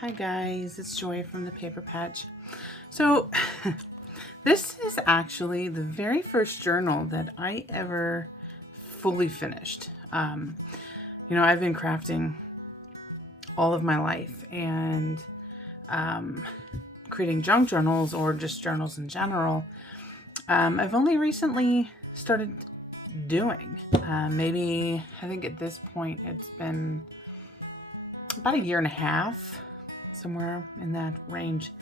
Hi guys, it's Joy from the Paper Patch. So this is actually the very first journal that I ever fully finished. I've been crafting all of my life and creating junk journals or just journals in general. I've only recently started doing. Maybe I think at this point it's been about a year and a half, somewhere in that range.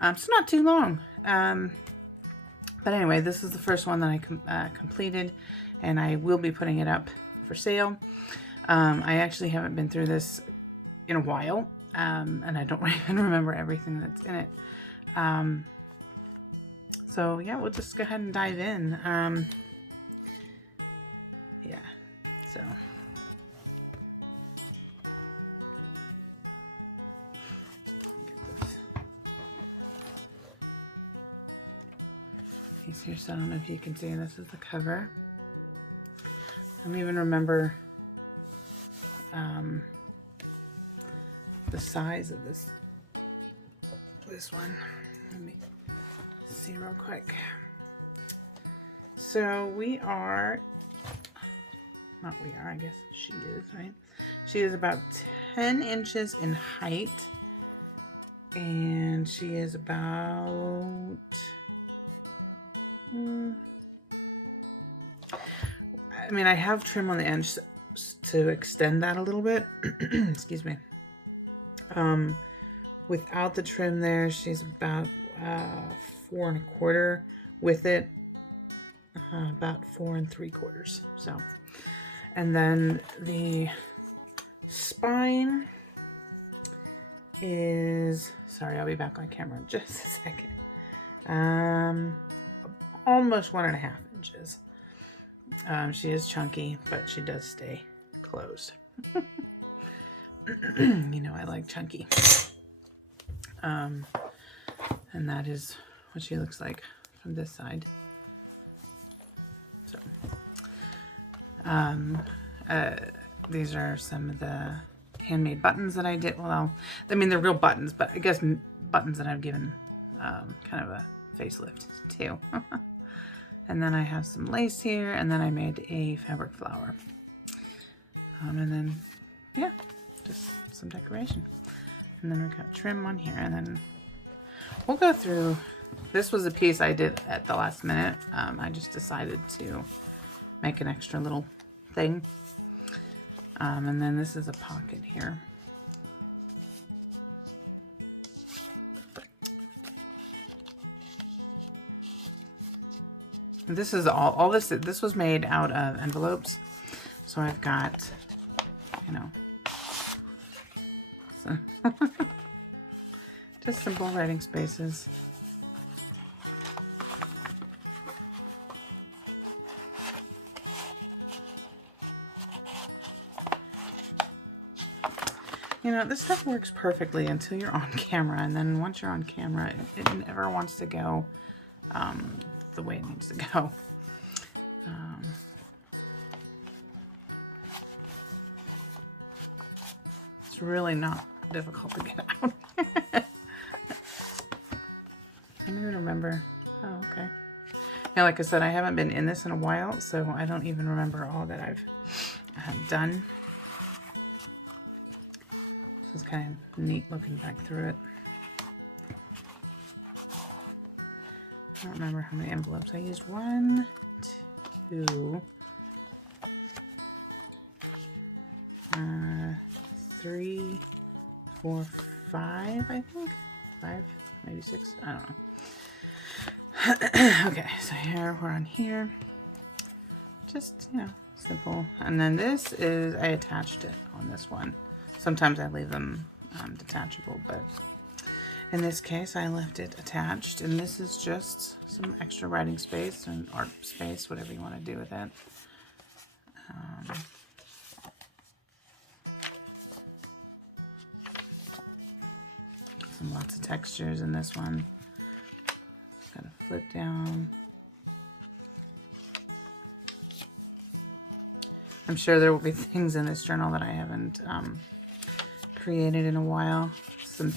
So not too long. But anyway, this is the first one that I completed, and I will be putting it up for sale. I actually haven't been through this in a while, and I don't even remember everything that's in it. So yeah, we'll just go ahead and dive in. Yeah, so. Piece here, so I don't know if you can see, this is the cover. I don't even remember the size of this one. Let me see real quick. So I guess she is, right? She is about 10 inches in height, and she is about I have trim on the end to extend that a little bit. Excuse me. Without the trim there, she's about 4 1/4. With it, about 4 3/4. So, and then the spine is, sorry, I'll be back on camera in just a second. Almost 1.5 inches. She is chunky, but she does stay closed. I like chunky. And that is what she looks like from this side. So, these are some of the handmade buttons that I did. Well, they're real buttons, but I guess buttons that I've given kind of a facelift too. And then I have some lace here, and then I made a fabric flower. And then, yeah, just some decoration. And then we've got trim on here, and then we'll go through. This was a piece I did at the last minute. I just decided to make an extra little thing. And then this is a pocket here. This is all this was made out of envelopes. So I've got, so just simple writing spaces. This stuff works perfectly until you're on camera, and then once you're on camera, it never wants to go the way it needs to go. It's really not difficult to get out. I don't even remember. Oh, okay. Yeah, like I said, I haven't been in this in a while, so I don't even remember all that I've done. This is kind of neat looking back through it. I don't remember how many envelopes I used. 1, 2, 3, 4, 5, I think. 5, maybe 6. I don't know. Okay, so here we're on here. Just, simple. And then this is, I attached it on this one. Sometimes I leave them detachable, but in this case I left it attached. And this is just some extra writing space and art space, whatever you want to do with it. Lots of textures in this one. Got to flip down. I'm sure there will be things in this journal that I haven't created in a while. some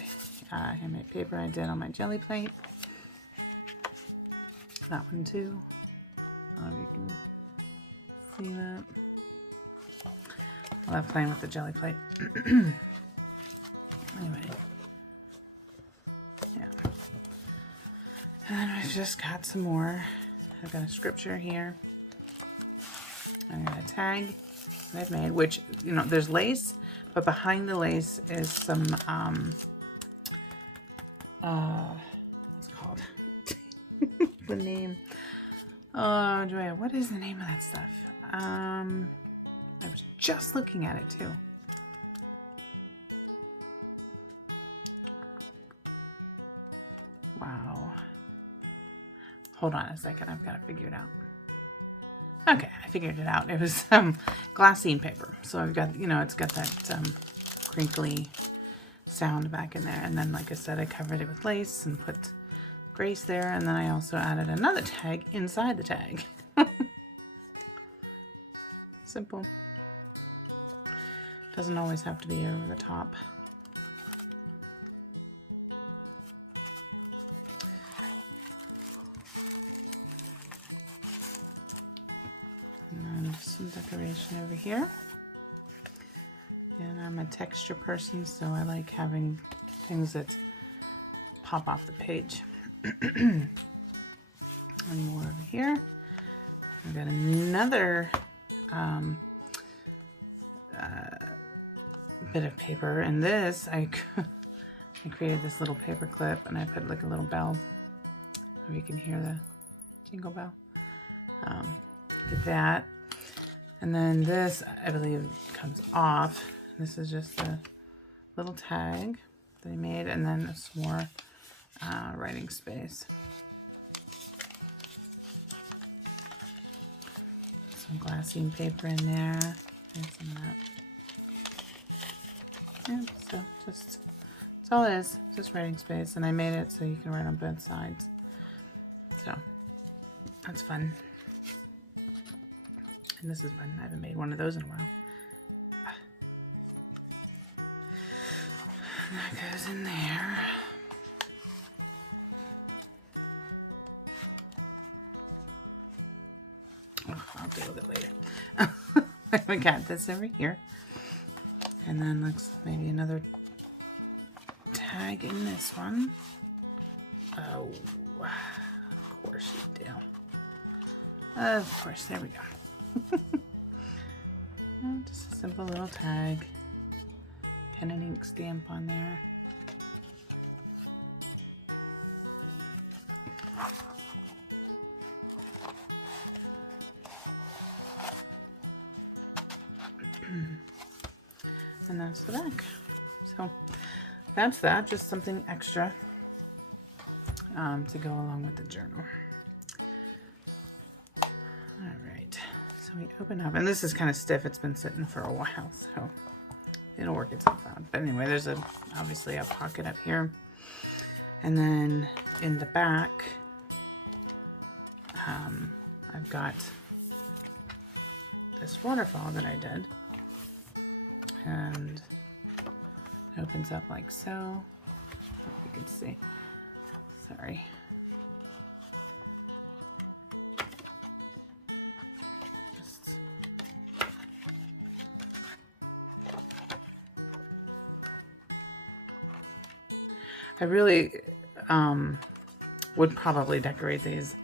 handmade paper I did on my jelly plate. That one too. I don't know if you can see that. I love playing with the jelly plate. Anyway. Yeah. And then I've just got some more. I've got a scripture here. I got a tag that I've made, which, you know, there's lace, but behind the lace is some, what's it called? The name. Oh, Joya, what is the name of that stuff? I was just looking at it too. Wow. Hold on a second, I've got to figure it out. Okay, I figured it out. It was glassine paper. So I've got, you know, it's got that crinkly sound back in there. And then, like I said, I covered it with lace and put Grace there. And then I also added another tag inside the tag. Simple. Doesn't always have to be over the top. And some decoration over here. And I'm a texture person, so I like having things that pop off the page. And more over here. I've got another bit of paper, and this I created this little paper clip, and I put like a little bell. If you can hear the jingle bell. Did that, and then this I believe comes off. This is just a little tag that I made, and then some more writing space. Some glassine paper in there. And some of that. Yeah, so just that's all it is. Just writing space, and I made it so you can write on both sides. So that's fun. And this is fun. I haven't made one of those in a while. And that goes in there. Oh, I'll deal with it later. We got this over here. And then looks maybe another tag in this one. Oh, of course you do. Of course, there we go. Just a simple little tag. Pen and ink stamp on there. And that's the back. So that's that, just something extra to go along with the journal. All right, so we open up, and this is kind of stiff. It's been sitting for a while, so it'll work itself out. But anyway, there's obviously a pocket up here. And then in the back, I've got this waterfall that I did. And it opens up like so. I hope you can see. Sorry. I really would probably decorate these.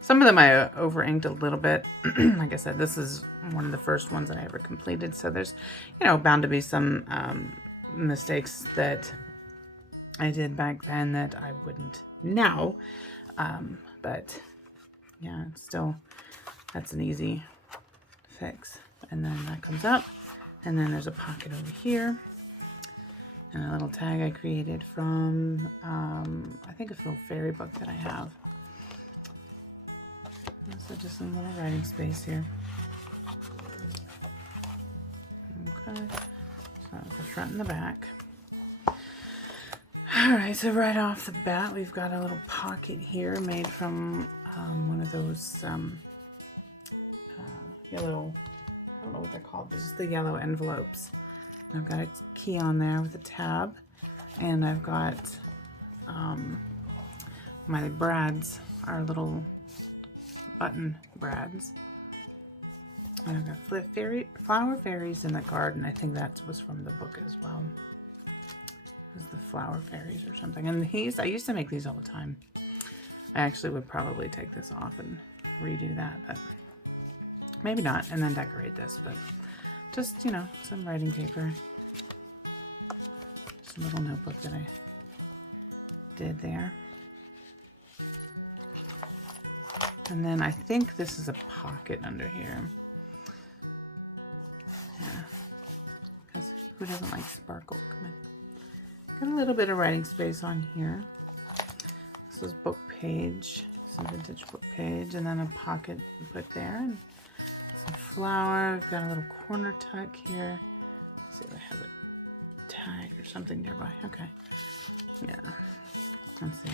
Some of them I over inked a little bit. Like I said, this is one of the first ones that I ever completed. So there's, you know, bound to be some mistakes that I did back then that I wouldn't now. But yeah, it's still, that's an easy fix. And then that comes up. And then there's a pocket over here. And a little tag I created from, I think a little fairy book that I have. So just a little writing space here. Okay, so that's the front and the back. Alright, so right off the bat, we've got a little pocket here made from one of those yellow, I don't know what they're called, this is the yellow envelopes. I've got a key on there with a tab. And I've got my brads, our little button brads. And I've got flower fairies in the garden. I think that was from the book as well. It was the flower fairies or something. And I used to make these all the time. I actually would probably take this off and redo that, but maybe not, and then decorate this. But just, you know, some writing paper. Just a little notebook that I did there. And then I think this is a pocket under here. Yeah, because who doesn't like sparkle? Come on. Got a little bit of writing space on here. This is book page, some vintage book page, and then a pocket to put there. And some flower. We've got a little corner tuck here. Let's see if I have a tag or something nearby. Okay. Yeah. Let's see.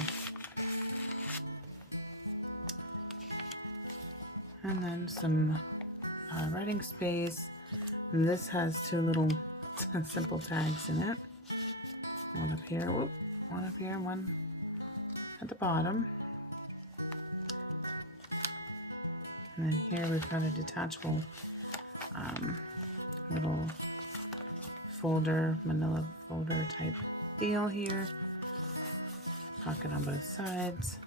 And then some writing space. And this has two little simple tags in it. One up here, whoop, one up here, one at the bottom. And then here we've got a detachable little folder, manila folder type deal here. Pocket on both sides.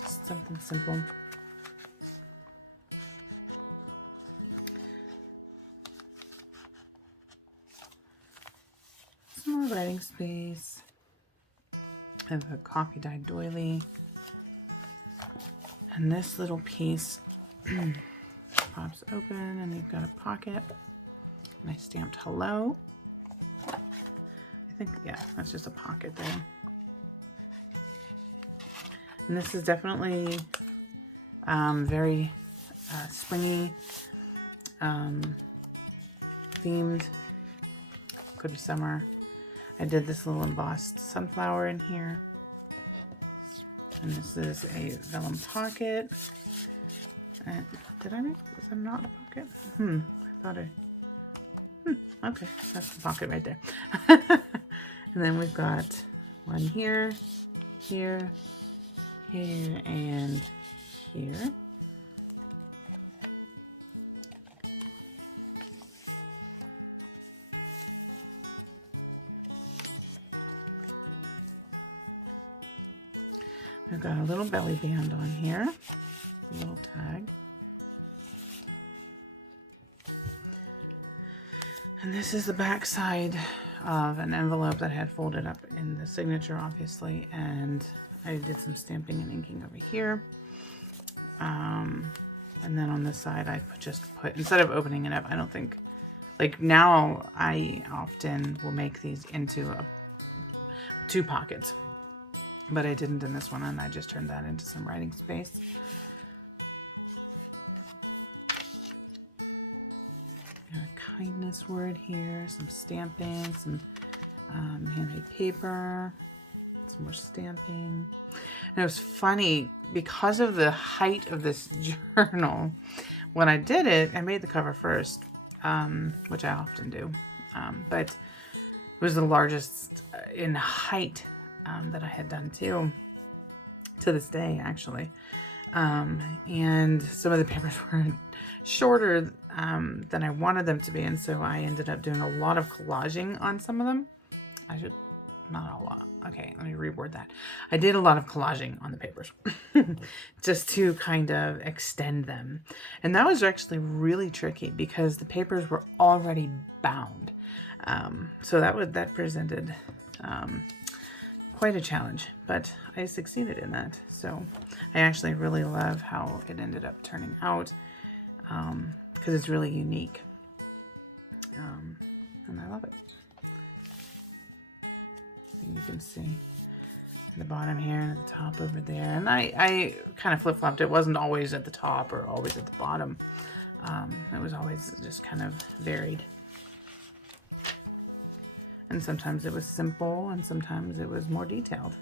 Just something simple. Some more writing space. I have a coffee dyed doily. And this little piece pops open and you've got a pocket. And I stamped hello. I think, yeah, that's just a pocket there. And this is definitely very springy, themed. Could be summer. I did this little embossed sunflower in here. And this is a vellum pocket. And did I make this? I'm not a pocket? I thought I... okay, that's the pocket right there. And then we've got one here, here, here, and here. I've got a little belly band on here, a little tag. And this is the back side of an envelope that I had folded up in the signature, obviously, and I did some stamping and inking over here. And then on this side, I just put, instead of opening it up, I don't think, like now I often will make these into two pockets. But I didn't in this one, and I just turned that into some writing space. Got a kindness word here, some stamping, some handmade paper, some more stamping. And it was funny, because of the height of this journal, when I did it, I made the cover first, which I often do. But it was the largest in height that I had done too, to this day actually. And some of the papers were shorter than I wanted them to be, and so I ended up doing a lot of collaging on some of them. Not a lot. Okay, let me reword that. I did a lot of collaging on the papers just to kind of extend them. And that was actually really tricky because the papers were already bound. So that presented quite a challenge, but I succeeded in that. So I actually really love how it ended up turning out, because it's really unique, and I love it. You can see at the bottom here and at the top over there, and I kind of flip-flopped. It wasn't always at the top or always at the bottom. It was always just kind of varied. And sometimes it was simple, and sometimes it was more detailed.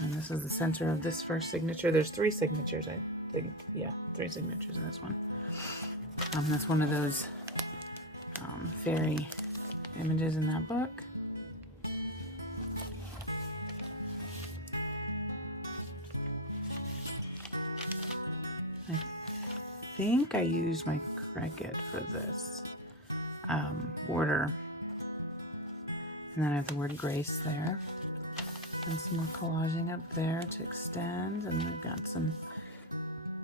And this is the center of this first signature. There's 3 signatures, I think. Yeah, 3 signatures in this one. That's one of those fairy images in that book. I think I used my Cricut for this border. And then I have the word grace there. And some more collaging up there to extend. And we've got some,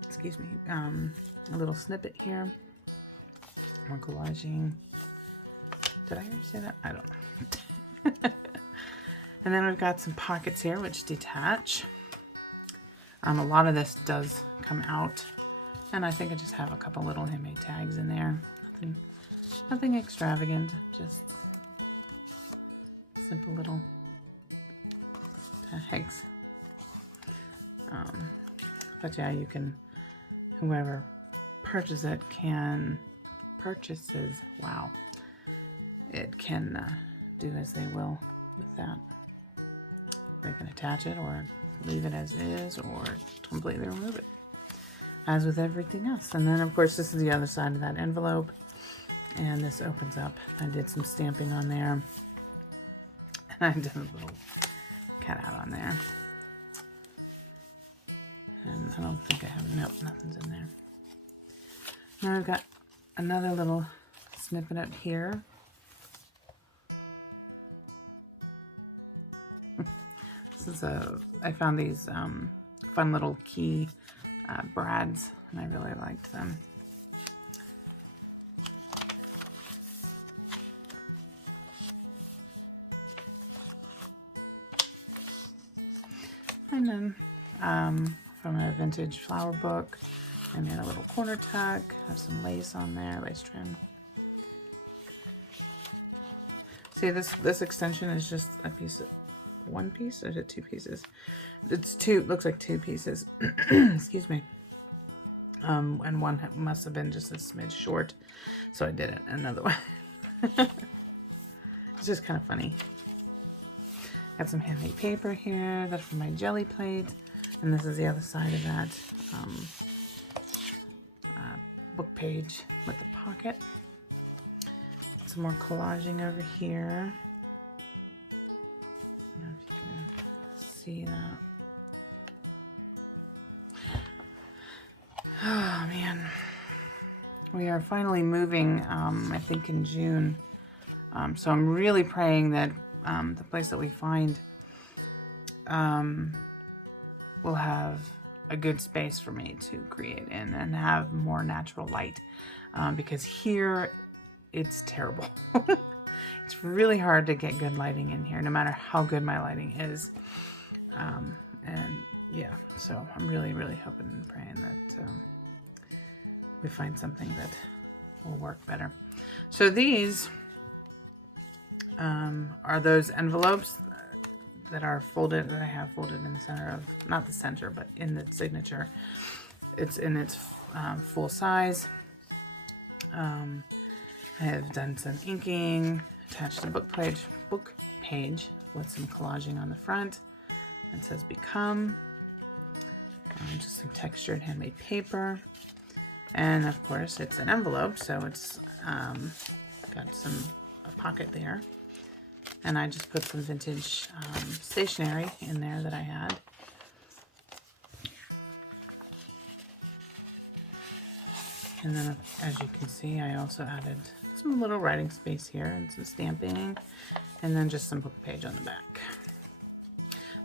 excuse me, a little snippet here. More collaging. Did I already say that? I don't know. And then we've got some pockets here which detach. A lot of this does come out. And I think I just have a couple little handmade tags in there. Nothing extravagant, just simple little tags. But yeah, you can, whoever purchases wow, it can do as they will with that. They can attach it or leave it as is or completely remove it, as with everything else. And then of course this is the other side of that envelope, and this opens up. I did some stamping on there, and I did a little cutout on there, and I don't think I have, nope, nothing's in there. Now I've got another little snippet up here. This is I found these fun little key brads, and I really liked them. And then from a vintage flower book, I made a little corner tuck, have some lace on there, lace trim. See, this extension is just a piece of, one piece, or is it two pieces? It's two, looks like two pieces. Excuse me. And one must have been just a smidge short, so I did it another way. It's just kind of funny. Got some handmade paper here. That's for my jelly plate, and this is the other side of that book page with the pocket. Some more collaging over here. I don't know if you can see that. Oh man, we are finally moving, I think in June. So I'm really praying that the place that we find will have a good space for me to create in and have more natural light, because here it's terrible. It's really hard to get good lighting in here, no matter how good my lighting is. And yeah, so I'm really, really hoping and praying that we find something that will work better. So these are those envelopes that are folded, that I have folded in the center of, not the center, but in the signature. It's in its full size. I have done some inking, attached the book page with some collaging on the front. It says Become. Just some textured handmade paper. And of course it's an envelope, so it's got a pocket there. And I just put some vintage stationery in there that I had. And then, as you can see, I also added some little writing space here and some stamping, and then just some book page on the back.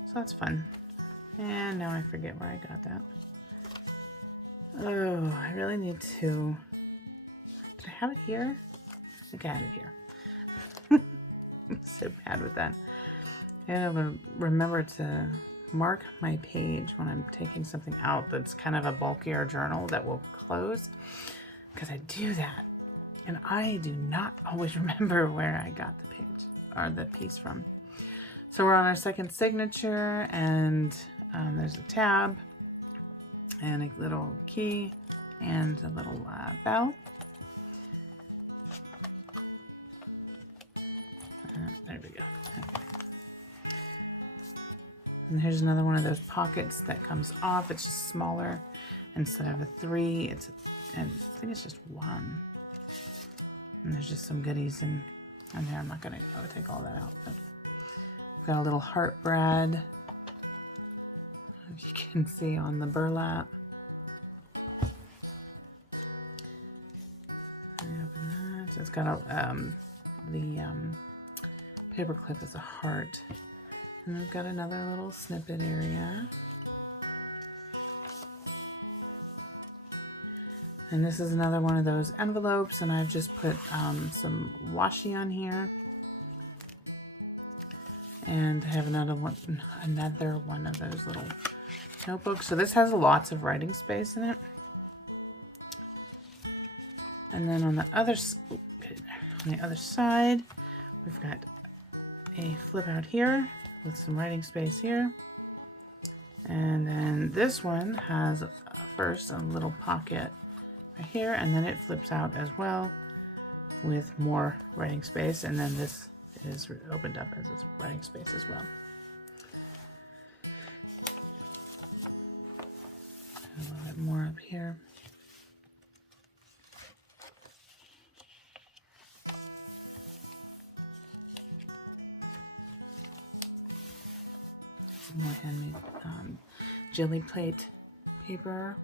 So that's fun. And now I forget where I got that. Oh, I really need to... Did I have it here? I think I had it here. I'm so bad with that. I gotta remember to mark my page when I'm taking something out that's kind of a bulkier journal that will close, because I do that and I do not always remember where I got the page or the piece from. So we're on our second signature, and there's a tab and a little key and a little bell. There we go. And here's another one of those pockets that comes off. It's just smaller. Instead of a 3, and I think it's just 1. And there's just some goodies And there, I'm not gonna take all that out, but I've got a little heart brad, as you can see on the burlap. Open that. So it's got a, the paper clip is a heart. And we've got another little snippet area. And this is another one of those envelopes, and I've just put some washi on here. And I have another one of those little notebooks. So this has lots of writing space in it. And then on the other side, we've got a flip out here with some writing space here. And then this one has first a little pocket right here, and then it flips out as well with more writing space, and then this is opened up as a writing space as well. A little bit more up here. Some more handmade jelly plate paper.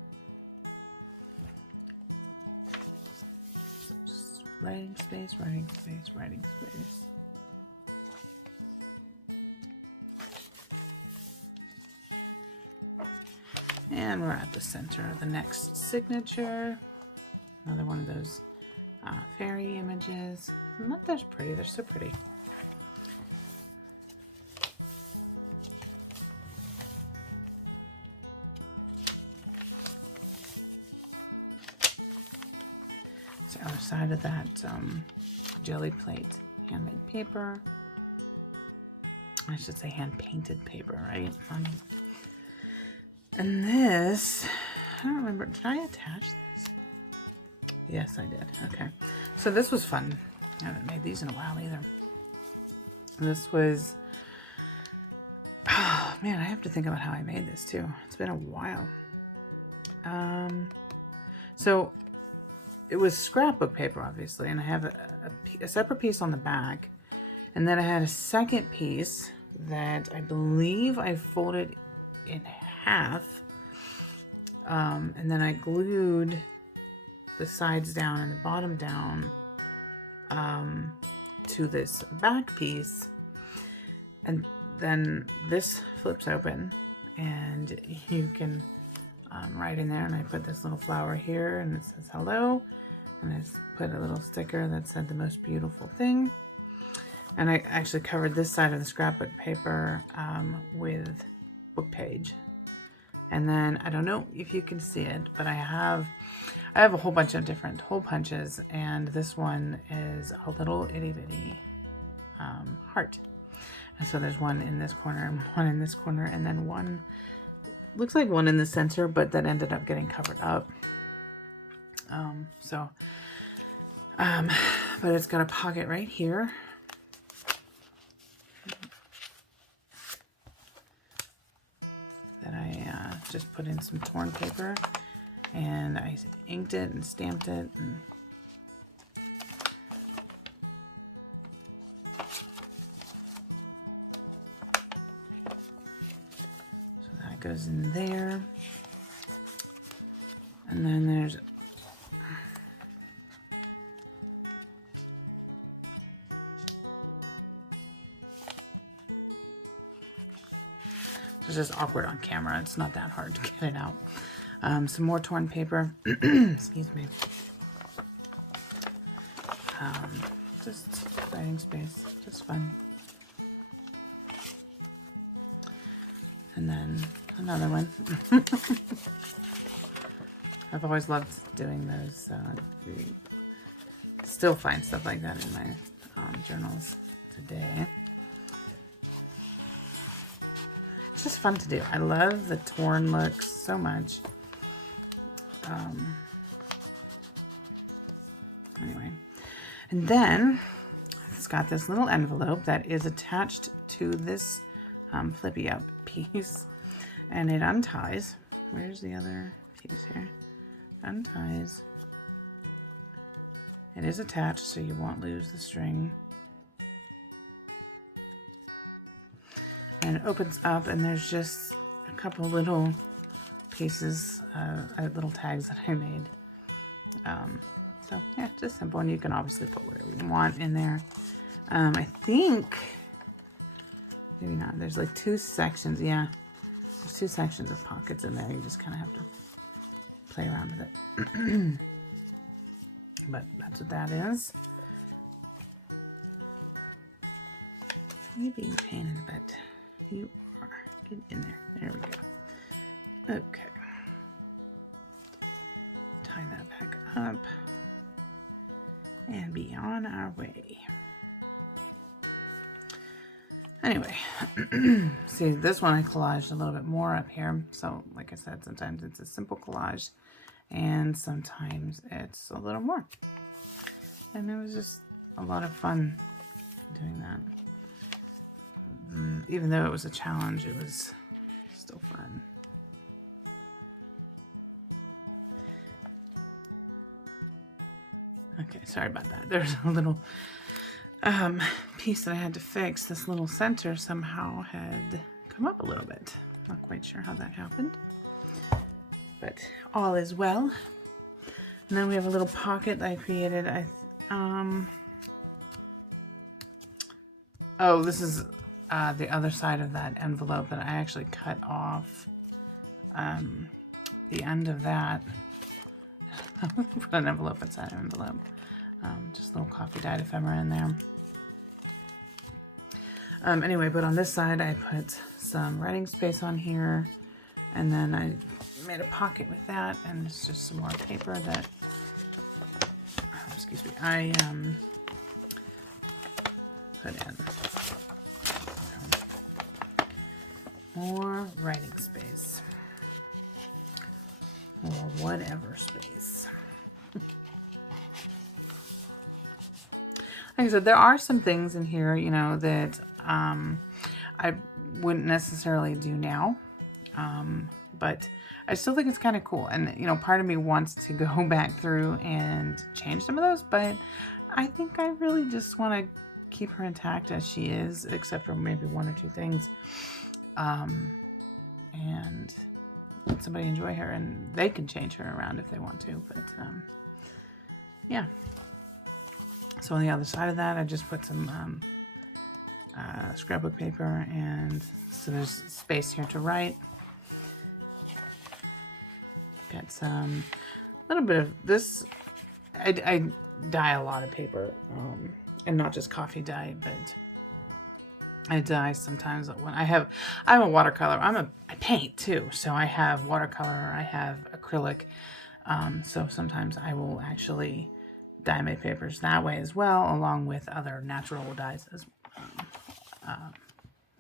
Just writing space, writing space, writing space. And we're at the center of the next signature. Another one of those fairy images. Not that pretty, they're so pretty. It's the other side of that jelly plate handmade paper. I should say hand painted paper, right? And this, I don't remember, did I attach this? Yes, I did. Okay. So this was fun. I haven't made these in a while either. This was, oh man, I have to think about how I made this too. It's been a while. So it was scrapbook paper, obviously, and I have a separate piece on the back. And then I had a second piece that I believe I folded in half, and then I glued the sides down and the bottom down to this back piece, and then this flips open and you can write in there, and I put this little flower here and it says hello, and I put a little sticker that said the most beautiful thing. And I actually covered this side of the scrapbook paper with book page. And then, I don't know if you can see it, but I have a whole bunch of different hole punches, and this one is a little itty bitty heart. And so there's one in this corner, and one in this corner, and then one, looks like one in the center, but that ended up getting covered up. But it's got a pocket right here. That I just put in some torn paper, and I inked it and stamped it. And so that goes in there. And then there's it's just awkward on camera. It's not that hard to get it out. Some more torn paper. Excuse me. Just writing space. Just fun. And then another one. I've always loved doing those. So I still find stuff like that in my journals today. It's just fun to do. I love the torn looks so much. Anyway, and then it's got this little envelope that is attached to this flippy up piece, and it unties. Where's the other piece here? Unties. It is attached, so you won't lose the string. And it opens up and there's just a couple little pieces, little tags that I made. So yeah, just simple, and you can obviously put whatever you want in there. I think, maybe not, there's like 2 sections, yeah. There's 2 sections of pockets in there. You just kind of have to play around with it. But that's what that is. You being a pain in the butt. You are. Get in there. There we go. Okay. Tie that back up. And be on our way. Anyway, see, this one I collaged a little bit more up here. So, like I said, sometimes it's a simple collage, and sometimes it's a little more. And it was just a lot of fun doing that. Even though it was a challenge, it was still fun. Okay, sorry about that. There's a little piece that I had to fix. This little center somehow had come up a little bit. Not quite sure how that happened, but all is well. And then we have a little pocket that I created. Oh, this is the other side of that envelope that I actually cut off the end of that. Put an envelope inside an envelope. Just a little coffee dyed ephemera in there. Anyway, but on this side I put some writing space on here, and then I made a pocket with that, and it's just some more paper that, excuse me, I put in. More writing space. Or whatever space. Like I said, there are some things in here, you know, that I wouldn't necessarily do now. But I still think it's kind of cool. And, you know, part of me wants to go back through and change some of those, but I think I really just want to keep her intact as she is, except for maybe 1 or 2 things. And let somebody enjoy her, and they can change her around if they want to, but yeah. So on the other side of that, I just put some scrapbook paper, and so there's space here to write. Got some little bit of this. I dye a lot of paper, and not just coffee dye, but I dye sometimes when I'm a watercolor. I paint too, so I have watercolor, I have acrylic. So sometimes I will actually dye my papers that way as well, along with other natural dyes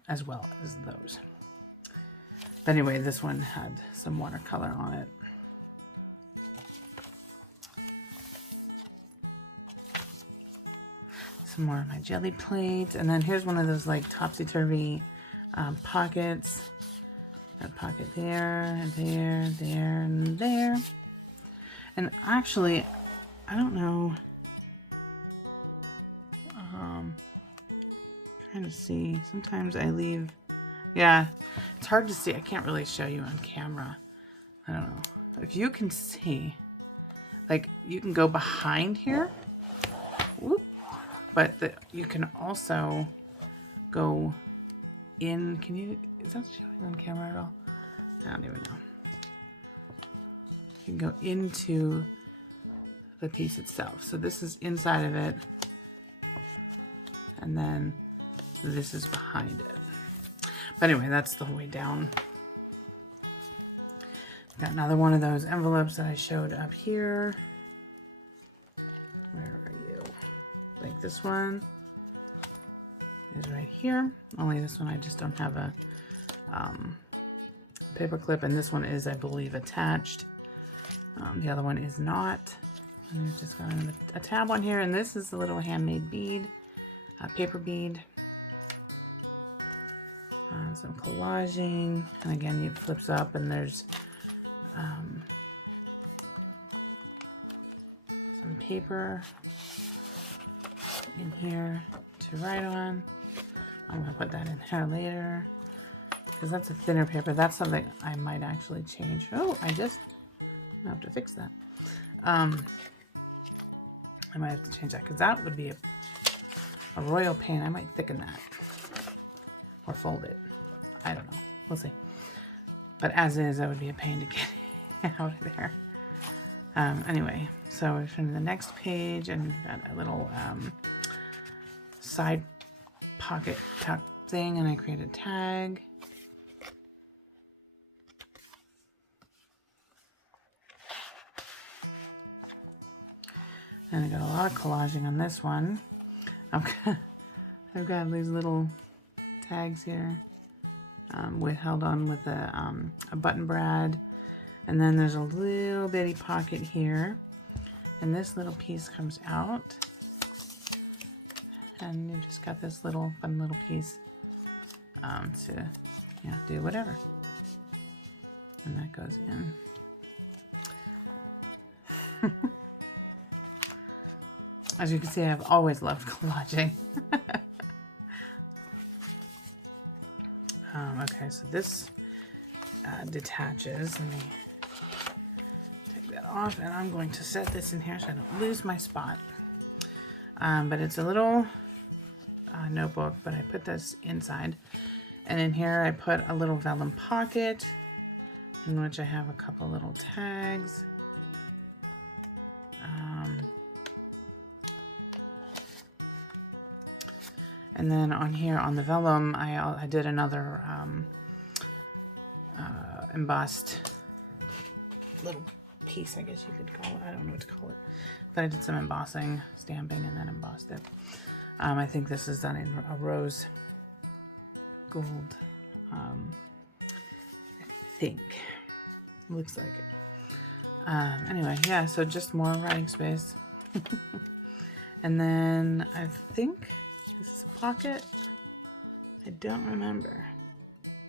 as well as those. But anyway, this one had some watercolor on it. Some more of my jelly plate, and then here's one of those like topsy-turvy pockets. A pocket there, there, there, and there. And actually, I don't know. Trying to see. Sometimes I leave. Yeah, it's hard to see. I can't really show you on camera. I don't know if you can see. Like, you can go behind here. Whoop. But you can also go in. Can you? Is that showing on camera at all? I don't even know. You can go into the piece itself. So this is inside of it, and then this is behind it. But anyway, that's the whole way down. Got another one of those envelopes that I showed up here. Where are you? Like this one is right here. Only this one I just don't have a paper clip, and this one is, I believe, attached. The other one is not. And there's just got a tab on here, and this is a little handmade bead, paper bead. Some collaging, and again, it flips up, and there's some paper in here to write on. I'm gonna put that in there later. because that's a thinner paper. That's something I might actually change. Oh, I have to fix that. I might have to change that because that would be a royal pain. I might thicken that or fold it. I don't know. We'll see. But as is, that would be a pain to get out of there. Anyway, so we're turning to the next page, and we've got a little side pocket tuck thing, and I created a tag. And I got a lot of collaging on this one. I've got these little tags here held on with a button brad. And then there's a little bitty pocket here. And this little piece comes out. And you just got this little fun little piece to do whatever. And that goes in. As you can see, I've always loved collaging. Okay, so this detaches. Let me take that off, and I'm going to set this in here so I don't lose my spot. But it's a little notebook, but I put this inside. And in here I put a little vellum pocket in which I have a couple little tags. And then on here on the vellum, I did another embossed little piece, I guess you could call it. I don't know what to call it. But I did some embossing, stamping, and then embossed it. I think this is done in a rose gold. I think. Looks like it. Anyway, yeah, so just more writing space. And then I think this is a pocket. I don't remember.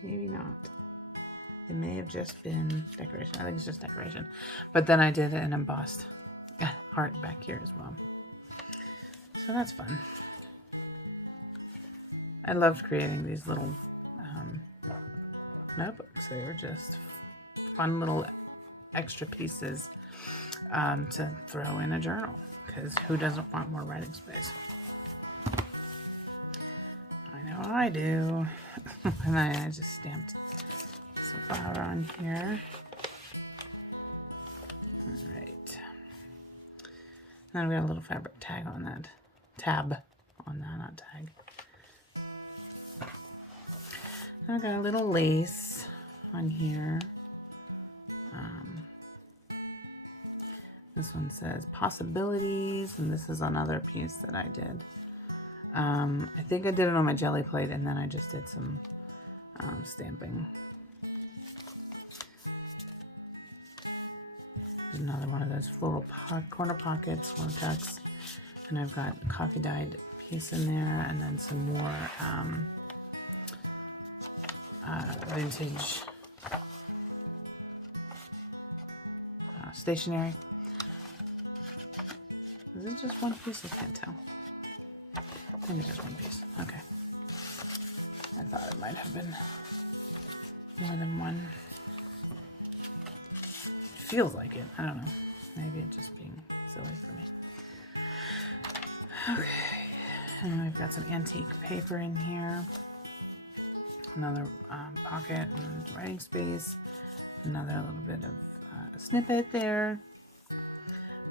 Maybe not. It may have just been decoration. I think it's just decoration. But then I did an embossed heart back here as well. So that's fun. I loved creating these little notebooks. They were just fun little extra pieces to throw in a journal. Because who doesn't want more writing space? I know I do. And I just stamped some flower on here. Alright. Then we got a little fabric tag on that. Tab on that, not tag. I got a little lace on here. This one says possibilities, and this is another piece that I did. I think I did it on my jelly plate, and then I just did some stamping. There's another one of those floral corner pockets, corner tucks, and I've got a coffee dyed piece in there, and then some more vintage stationery. Is it just one piece? I can't tell. I think it's just one piece. Okay. I thought it might have been more than one. Feels like it. I don't know. Maybe it's just being silly for me. Okay. And I've got some antique paper in here. Another pocket and writing space. Another little bit of snippet there.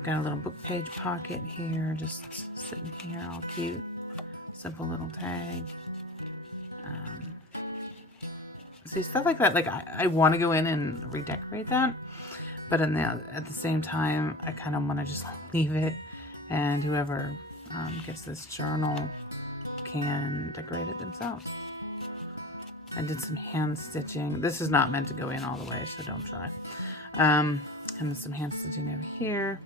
Got a little book page pocket here, just sitting here, all cute. Simple little tag. See, stuff like that, like I want to go in and redecorate that, but at the same time, I kind of want to just leave it, and whoever gets this journal can decorate it themselves. I did some hand stitching. This is not meant to go in all the way, so don't try. And then some hand stitching over here.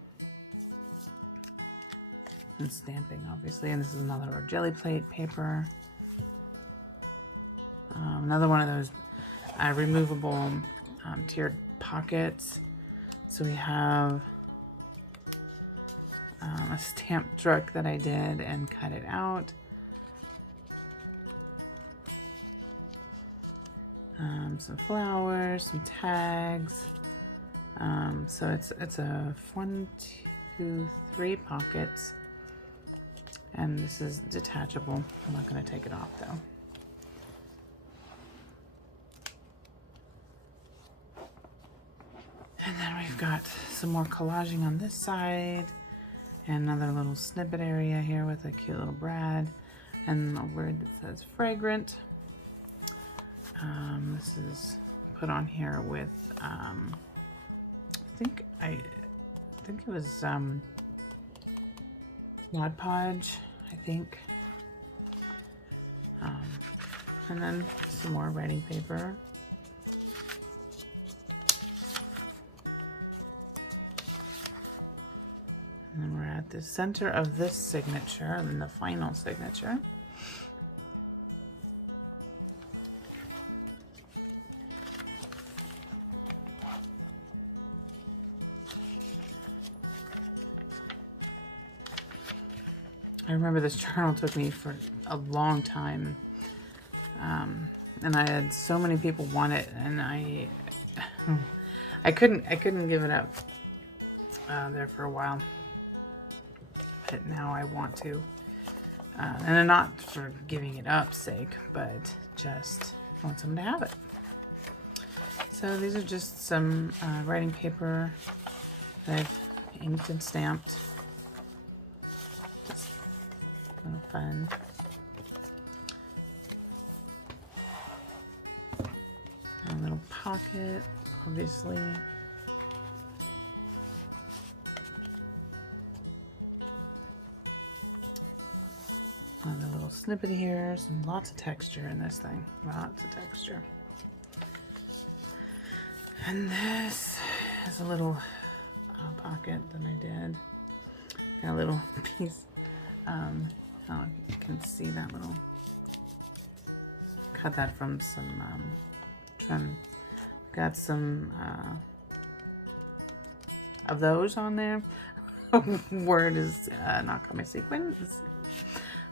And stamping, obviously. And this is another jelly plate paper. Another one of those removable tiered pockets. So we have a stamp truck that I did and cut it out. some flowers, some tags. So it's a 1, 2, 3 pockets, and this is detachable. I'm not going to take it off though. And then we've got some more collaging on this side, and another little snippet area here with a cute little Brad, and a word that says fragrant. This is put on here with, I think it was Mod Podge, I think. And then some more writing paper. And then we're at the center of this signature, and then the final signature. I remember this journal took me for a long time, and I had so many people want it, and I couldn't give it up there for a while. But now I want to, and not for giving it up's sake, but just want someone to have it. So these are just some writing paper that I've inked and stamped. Just a little fun. A little pocket, obviously. Another little snippet here, lots of texture in this thing, lots of texture. And this is a little pocket that I did. Got a little piece, oh, you can see that little, cut that from some trim. Got some of those on there. Word is not coming sequence.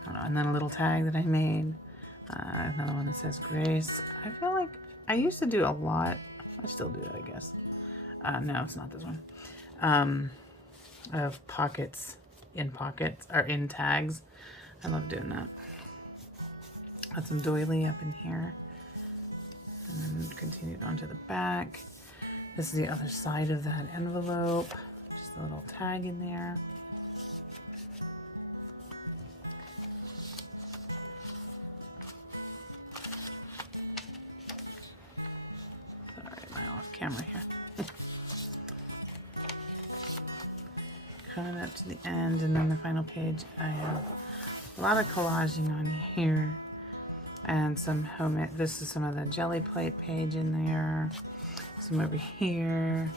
I don't know. And then a little tag that I made. Another one that says Grace. I feel like I used to do a lot. I still do it, I guess. No, it's not this one. Of pockets, or in tags. I love doing that. Got some doily up in here. And then continued onto the back. This is the other side of that envelope. Just a little tag in there. Camera here. Coming up to the end, and then the final page, I have a lot of collaging on here, and some homemade. This is some of the jelly plate page in there, some over here,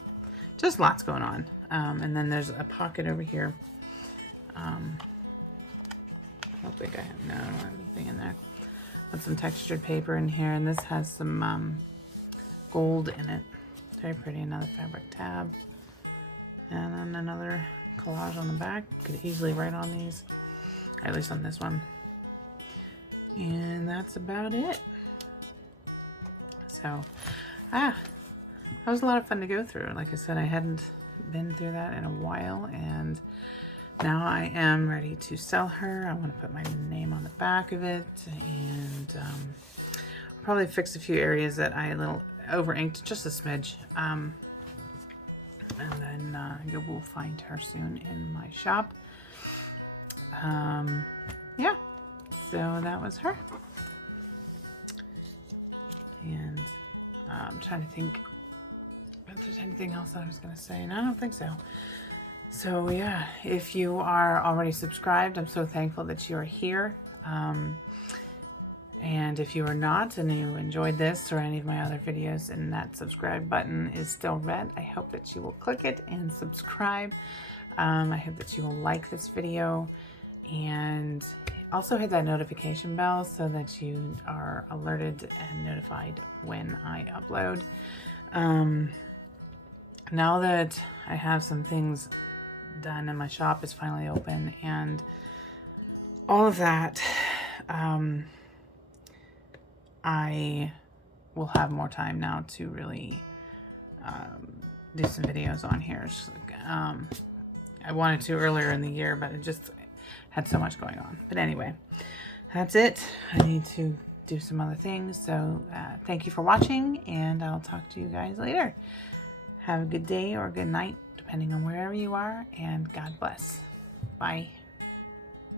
just lots going on. And then there's a pocket over here. I don't think I have, no, I don't have anything in there. Got some textured paper in here, and this has some gold in it. Very pretty. Another fabric tab, and then another collage on the back. Could easily write on these, or at least on this one. And that's about it. So, that was a lot of fun to go through. Like I said, I hadn't been through that in a while, and now I am ready to sell her. I want to put my name on the back of it, and probably fix a few areas that I over inked just a smidge, and then you will find her soon in my shop. Yeah, so that was her, and I'm trying to think if there's anything else I was going to say, and I don't think so. So yeah, if you are already subscribed, I'm so thankful that you are here. And if you are not, and you enjoyed this or any of my other videos, and that subscribe button is still red, I hope that you will click it and subscribe. I hope that you will like this video, and also hit that notification bell so that you are alerted and notified when I upload. Now that I have some things done and my shop is finally open and all of that, I will have more time now to really do some videos on here. I wanted to earlier in the year, but it just had so much going on. But anyway, that's it. I need to do some other things. So thank you for watching, and I'll talk to you guys later. Have a good day or a good night, depending on wherever you are, and God bless. Bye.